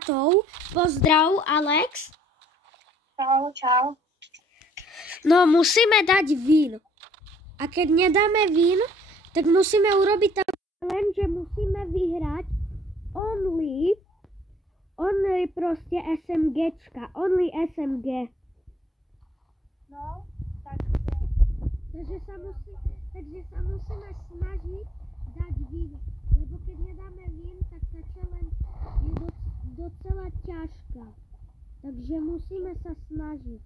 kamarátov. Pozdrav, Alex. Čau. No, musíme dať vín. A keď nedáme vín, tak musíme urobiť tak len, že musíme vyhrať only proste SMGčka. Only SMG. No, Takže sa musíme snažiť dať vín. Lebo keď nedáme vín, tak tá challenge je docela ťažká. Takže musíme sa snažiť.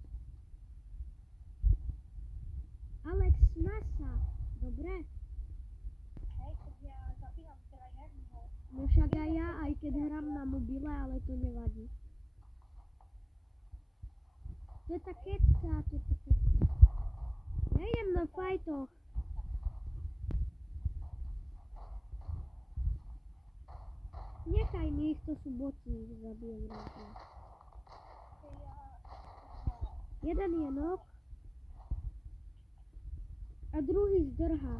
Alex, snaž sa. Dobre? hej, keď ja zapínam teda hernu. No však aj ja, aj keď hrám na mobile, ale to nevadí. To je tá kecka, Ja idem na fajtoch. Nechaj mi ich, to sú boty, ich zabijem rád. Jeden je nok a druhý zdrhá.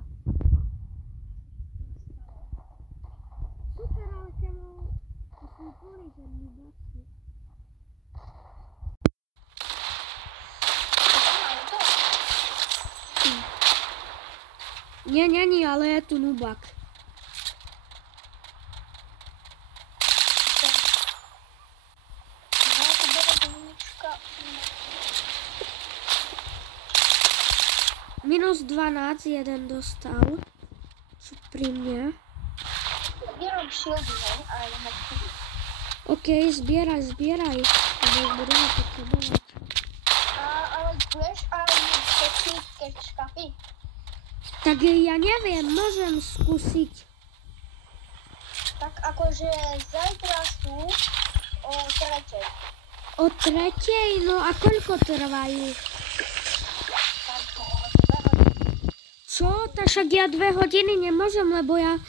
Super, ale kamo, to sú úplne žemní boty. Nie, ale je tu nubak. No, to bude Dominička. -12, jeden dostal. Sú pri mne. Zbieram shieldy, hej, ale nemám shieldy. OK, zbieraj. Lebo budeme potrebovať. Ale budeš aj všetky škafy? Tak ja neviem, môžem skúsiť. Tak akože zajtra sú o 3:00. O 3:00? No a koľko trvajú? Čo? Tak však ja 2 hodiny nemôžem, lebo ja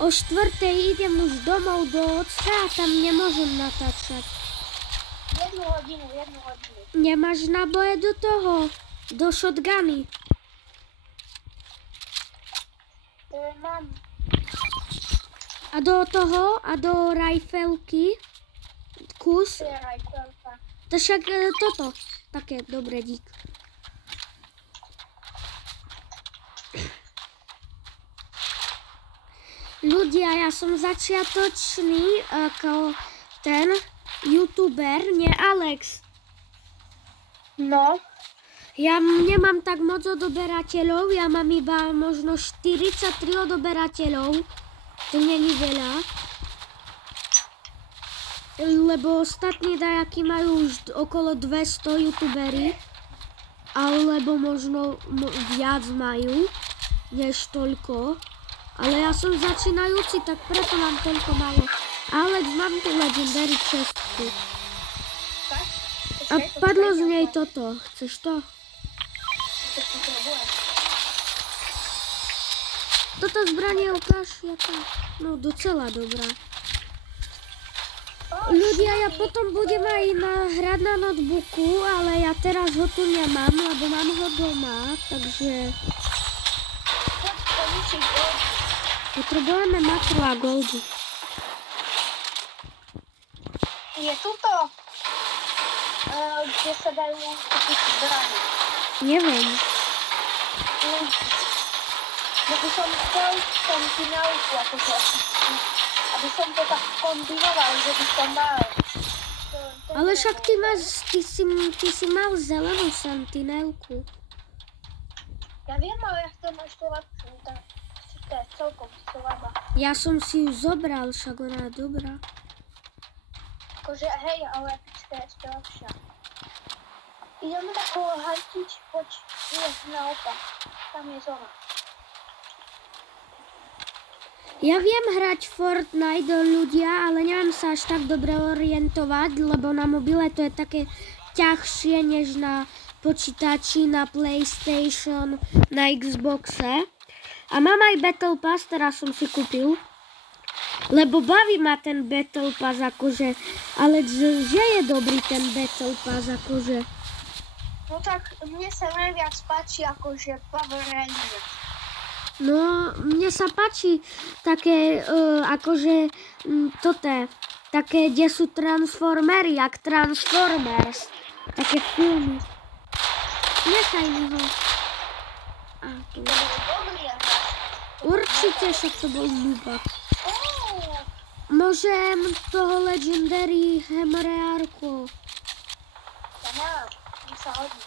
o 4:00 idem už domov do ocka a tam nemôžem natáčať. 1 hodinu. Nemáš náboje do toho? Do shotguny? Mám. A do toho? A do rifleky? Kus? To je rifleka. To však toto. Také, dobre, dík. Ľudia, ja som začiatočný ako ten youtuber, nie Alex. No. Ja nemám tak moc odoberateľov, ja mám iba možno 43 odoberateľov. To není veľa. Lebo ostatní dajaky majú už okolo 200 youtuberi. Alebo možno viac majú, než toľko. Ale ja som začínajúci, tak preto mám toľko málo. Alex, mám tu legendary chestku. A padlo z nej toto. Chceš to? Toto zbranie ukáž, jaká? No docela dobrá. Ľudia, ja potom budem aj hrať na notebooku, ale ja teraz ho tu nemám, lebo mám ho doma, takže... Potrebujeme makro a goldy. Je tuto, kde sa dajú kúpiť zbranie. Neviem. Lebo som chcel sentinelku, akože aby som to tak kombinoval, že by som mal. Ale však ty si mal zelenú sentinelku. Ja viem, ale ja chcem ešte lepšiu, tak to je celkom slabá. Ja som si ju zobral, však ona je dobrá. Akože hej, ale epička je ešte lepšia. Ideme takého hajtiť, poď, naopak. Tam je zóna. Ja viem hrať Fortnite do ľudia, ale neviem sa až tak dobre orientovať, lebo na mobile to je také ťažšie než na počítači, na PlayStation, na Xboxe. A mám aj Battle Pass, teraz som si kúpil. Lebo baví ma ten Battle Pass akože, ale že je dobrý ten Battle Pass akože. No tak mne sa najviac páči akože Power Rangers. No, mne sa páči také, akože, také, kde sú transformery, jak Transformers. Také filmy. Nechaj mi ho. A tu. To bolo dobrý hra. Určite, však to bol nubak. Môžem toho Legendary Hemreárku. Ja mám, mi sa hodí.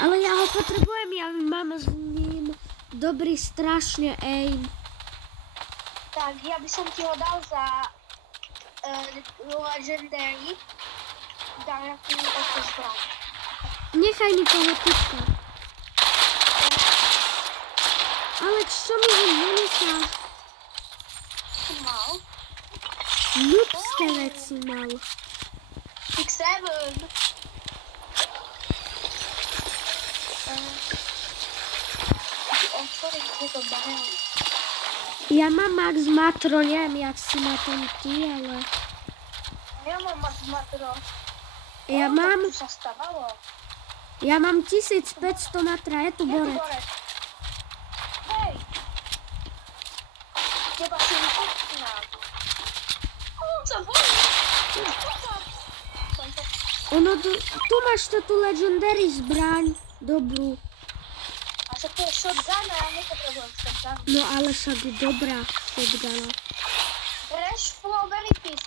Ale ja ho potrebujem, ja mám s ním dobrý strašne aim. Tak, ja by som ti ho dal za Legendary. Dám ti to zbraň. Nechaj mi toho typka. Alex, čo mi ho nenecháš? Ty mal? Ľudské veci mal. Pick 7. Otvorím to barel. Ja mám Max Matro, neviem, jak si na tom ty, ale... Ja mám Max Matro. Ja mám... Tu sa stávalo. Ja mám 1500 matra, je tu Je tu borec. borec. Hej! Teba si mi odpínal. On sa bojí. Ono, tu máš to tu Legendary zbraň, dobrú. A však to je shotgun a ja nepotrebujem shotgun. No ale však dobrá shotguna. Bereš full abilities.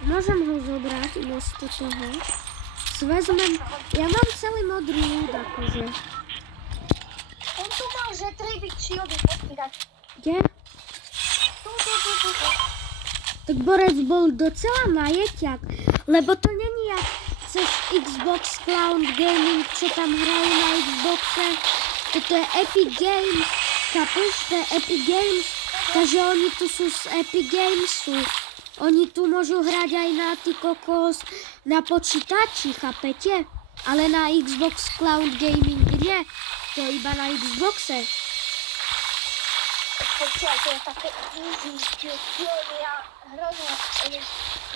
Môžem ho zobrať miesto toho. Vezmem, ja mám celý modrý ľud, akože. On tu mal, že 3 big shieldy podpírať. Kde? Tu. Tak borec bol docela najeťak, lebo to není jak cez Xbox Cloud Gaming, čo tam hrajú na Xboxe. Toto je Epic Games, chápeš? To je Epic Games, takže oni tu sú z Epic Gamesu. Oni tu môžu hrať aj na ty kokos, na počítači, chápete? Ale na Xbox Cloud Gaming nie, to je iba na Xboxe. Počúvaj, to je také easy, ja hrozne,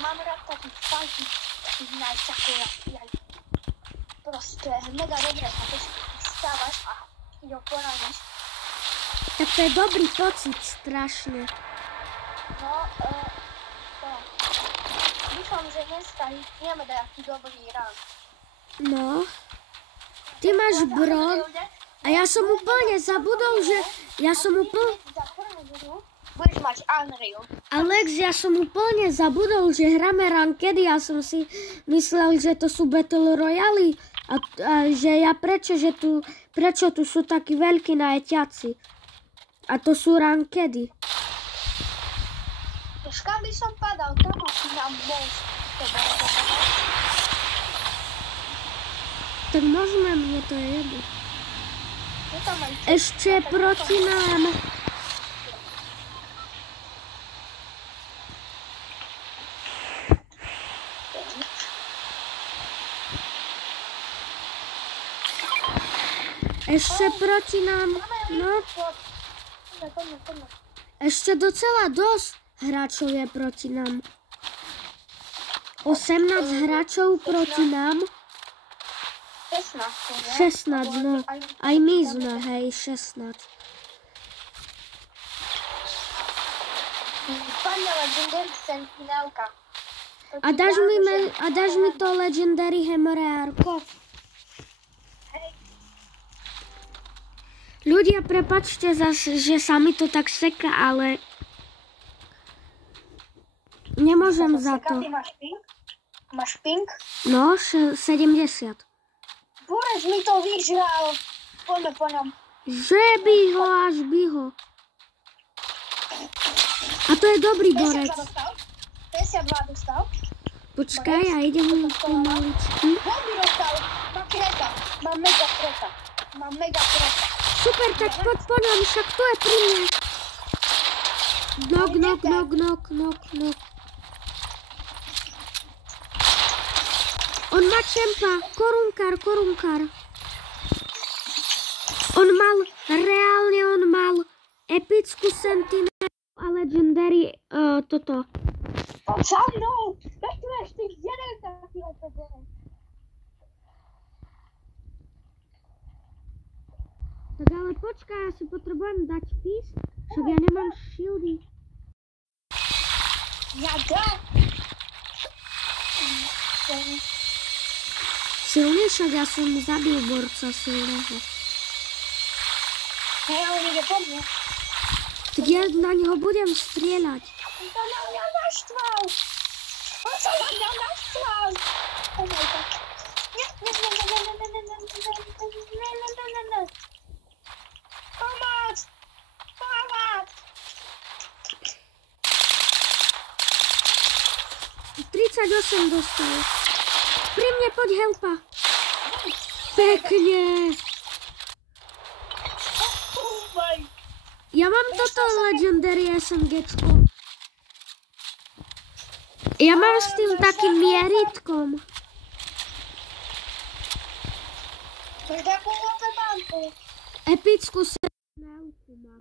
mám rád takých fajtých, takých najčakov, jak proste mega dobré, chápeš, vstávaš a ty ho poradíš. Tak to je dobrý pocit, strašne. No, dúfam, že dneska ideme nejaký dobrý rán. No, ty máš bron a ja som úplne zabudol, že Budeš mať Unreal. Alex, ja som úplne zabudol, že hráme rankedy. Ja som si myslel, že to sú Battle Royale a že ja prečo tu sú takí veľkí najeťaci. A to sú rankedy. Kam by som padal, tam asi na most. Tak môžeme, mne to je jedno. Ešte proti nám. Ešte proti nám. No. Ešte docela dosť hráčov je proti nám. 18 hráčov proti nám. 16, no. Aj my sme, hej, 16. Pane Legendary Sentinelka. A dáš mi to Legendary Hemreárko? Ľudia, prepáčte zase, že sa mi to tak seká, ale nemôžem za to. Ty máš ping? Máš ping? No, 70. Borec mi to vyžral. Poďme po ňom. Že by ho, až by ho. A to je dobrý borec. 52 dostal. Počkaj, ja idem pomaličky. Bomby dostal. Mám kreta. Mám mega kreta. Super, tak poď po ňom, však to je pri mne. Knock. On má čempa, korunkár. On mal epickú Sentinelu a Legendary toto. Za mnou! Tak tu máš tých 1 taký opezený. Tak ale počkaj, ja si potrebujem dať fist, však ja nemám shieldy. Jada. Silný, však ja som zabil borca silného. Hej, ale ide po mne. Tak ja na neho budem strieľať. On sa na mňa naštval. Oh my god. Nie. Pomoc! 38 dostal. Pri mne, poď helpa. Pekne. Ja mám toto Legendary SMGčko. Ja mám s tým takým mieritkom. Epickú srnávku má.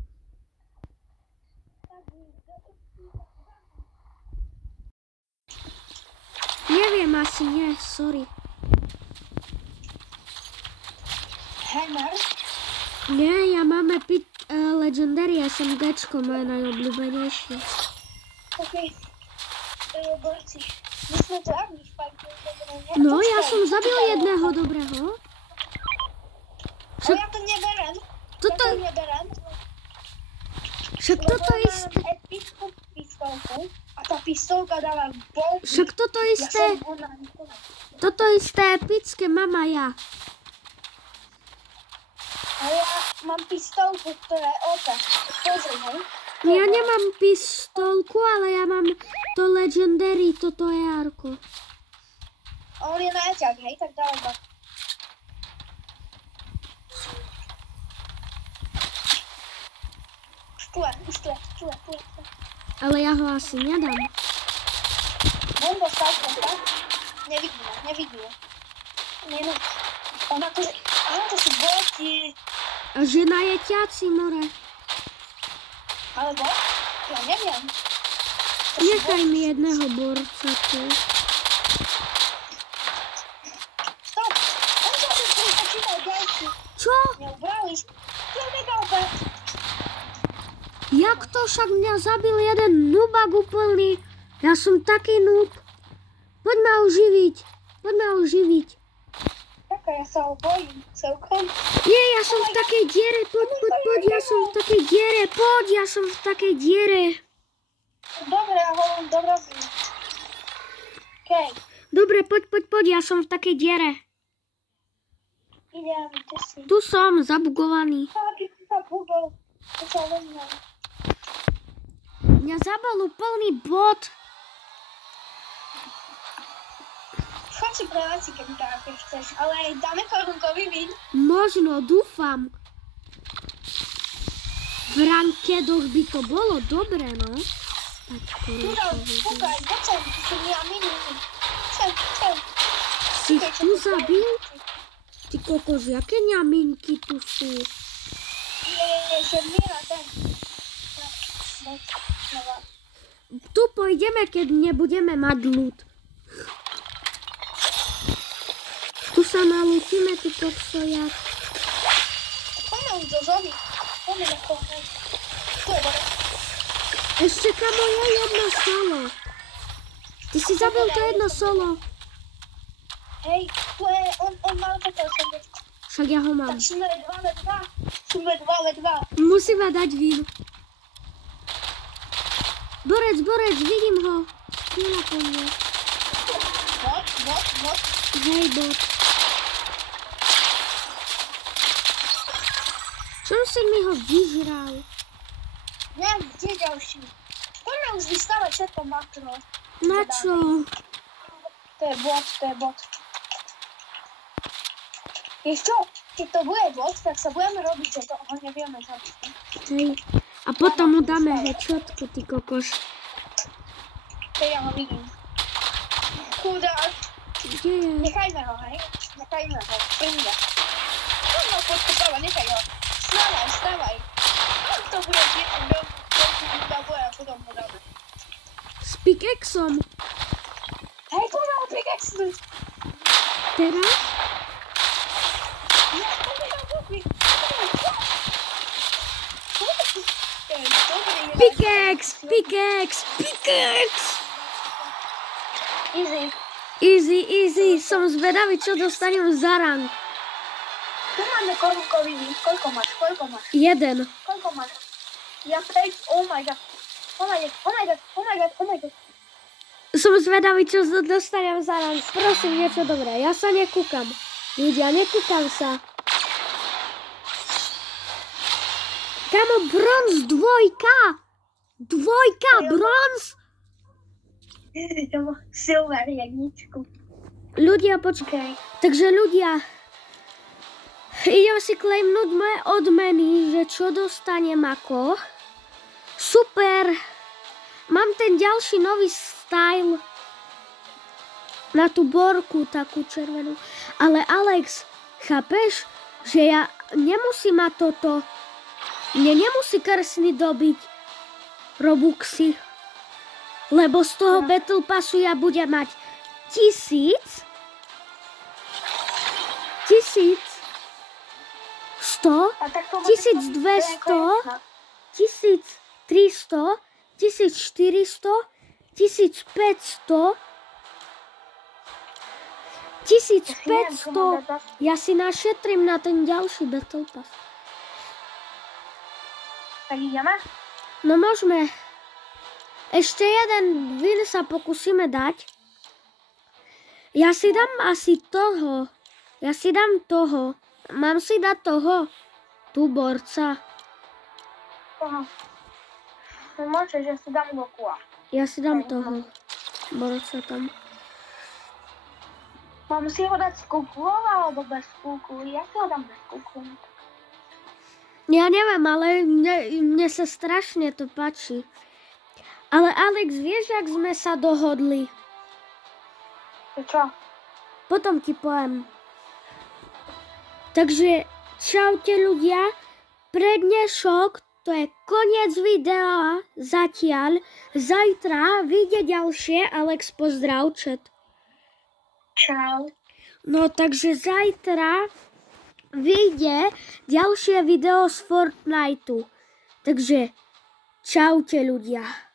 Neviem, asi nie, sorry. Hammer? Nie, ja mám Legendary SMGčko, moje najobľúbenejšie. Okej. Borci, my sme zabili fajku. No, ja som zabil jedného dobrého. Ale ja to neberem. Toto... Však toto isté... Epickú pistolku a tá pistolka dáva bomby. Však toto isté... Toto isté epické mám aj ja. Ale ja mám pistolku, ktorá je OP. Pozri, hej. Ja nemám pistolku, ale ja mám to Legendary, toto je Arko. A on je na jaťak, hej, tak dávaj ba. Už tu je. Ale ja ho asi nedám. Bomba stále, tak? Nevidíme. Nie. Ona to... Á, to sú boti. A žena je ťaci, more. Alebo? Ja neviem. Nechaj mi jedného borca tu. Stop! On sa tu počítal ďalší. Čo? Neubrali. To je mega opäť. Jak to však mňa zabil jeden nubak úplný? Ja som taký noob. Poď ma oživiť. Taká, ja sa ho bojím celkom. Nie, ja som v takej diere. Poď, ja som v takej diere. Dobre, ja ho len dorobím. Okej. Dobre, poď, ja som v takej diere. Idem, kde si? Tu som, zabugovaný. Chápi, sa bugol. To sa vezmem. Mňa zabol úplný bot. Choď si preveci, keď chceš, ale dáme korunkový win. Možno, dúfam. V rankedoch by to bolo dobre, no. Kúkaj, poď sem, tu sú mini. Sem. Si ich tu zabil? Ty kokos, jaké ňaminky tu sú? Že Mira, ten. Tu pôjdeme, keď nebudeme mať ľud. Tu sa nalútime, ty koksojak. Poďme už do zóny. Poďme na koľko. Tu je dobre. Ešte kamo je jedno solo. Ty si zabil to jedno solo. Hej, tu je, on mal toto sandečko. Však ja ho mám. Tak sme 2 le 2. Musíme dať vín. Borec, vidím ho. Strieľa po mne. Bot. Hej, bot. Čo si mi ho vyžral? Neviem, kde je ďalší. Poďme už vystávať všetko makro. Na čo? To je bot. Vieš čo? Keď to bude bot, tak sa budeme robiť, že to ho nevieme zabiť. Hej. A potom mu dáme headshotku, ty kokos. To ja ho vidím. Chudák. Kde je? Nechajme ho, hej? Inde. No, podkopáva, nechaj ho. Stávaj. To bude veľký boja, potom ho dáme. S pickaxom. Hej, poďme ho pickaxnúť. Teraz? Ja, poďme ho kúpiť. Pickaxe! Easy. Easy. Som zvedavý, čo dostanem za rang. Tu máme korunkový víc. Koľko máš? 1. Koľko máš? Ja 5. Oh my god. Som zvedavý, čo dostanem za rang. Prosím, niečo dobré. Ja sa nekúkam. Ľudia, nekúkam sa. Kamo, bronz 2. Bronz. Silver jedničku. Ľudia, počkaj. Takže ľudia, idem si claimnúť moje odmeny, že čo dostanem ako. Super. Mám ten ďalší nový style na tú borku, takú červenú. Ale Alex, chápeš, že ja nemusím mať toto. Mne nemusí Krsny dobiť Robuxy. Lebo z toho Battle Passu ja budem mať 1000, 1100, 1200, 1300, 1400, 1500, 1500. Ja si našetrím na ten ďalší Battle Pass. Tak ideme? No môžeme. Ešte jeden win sa pokúsime dať. Ja si dám asi toho. Mám si dať toho? Tu borca. Aha. No môžeš, ja si dám Gokua. Ja si dám toho. Borca tam. Mám si ho dať s kuklou alebo bez kukly? Ja si ho dám bez kukly. Ja neviem, ale mne sa strašne to páči. Ale Alex, vieš, jak sme sa dohodli? Čo? Potom ti poviem. Takže, čaute ľudia. Pre dnešok to je koniec videa zatiaľ. Zajtra vyjde ďalšie. Alex, pozdrav, chat. Čau. No, takže zajtra vyjde ďalšie video z Fortniteu. Takže, čaute ľudia.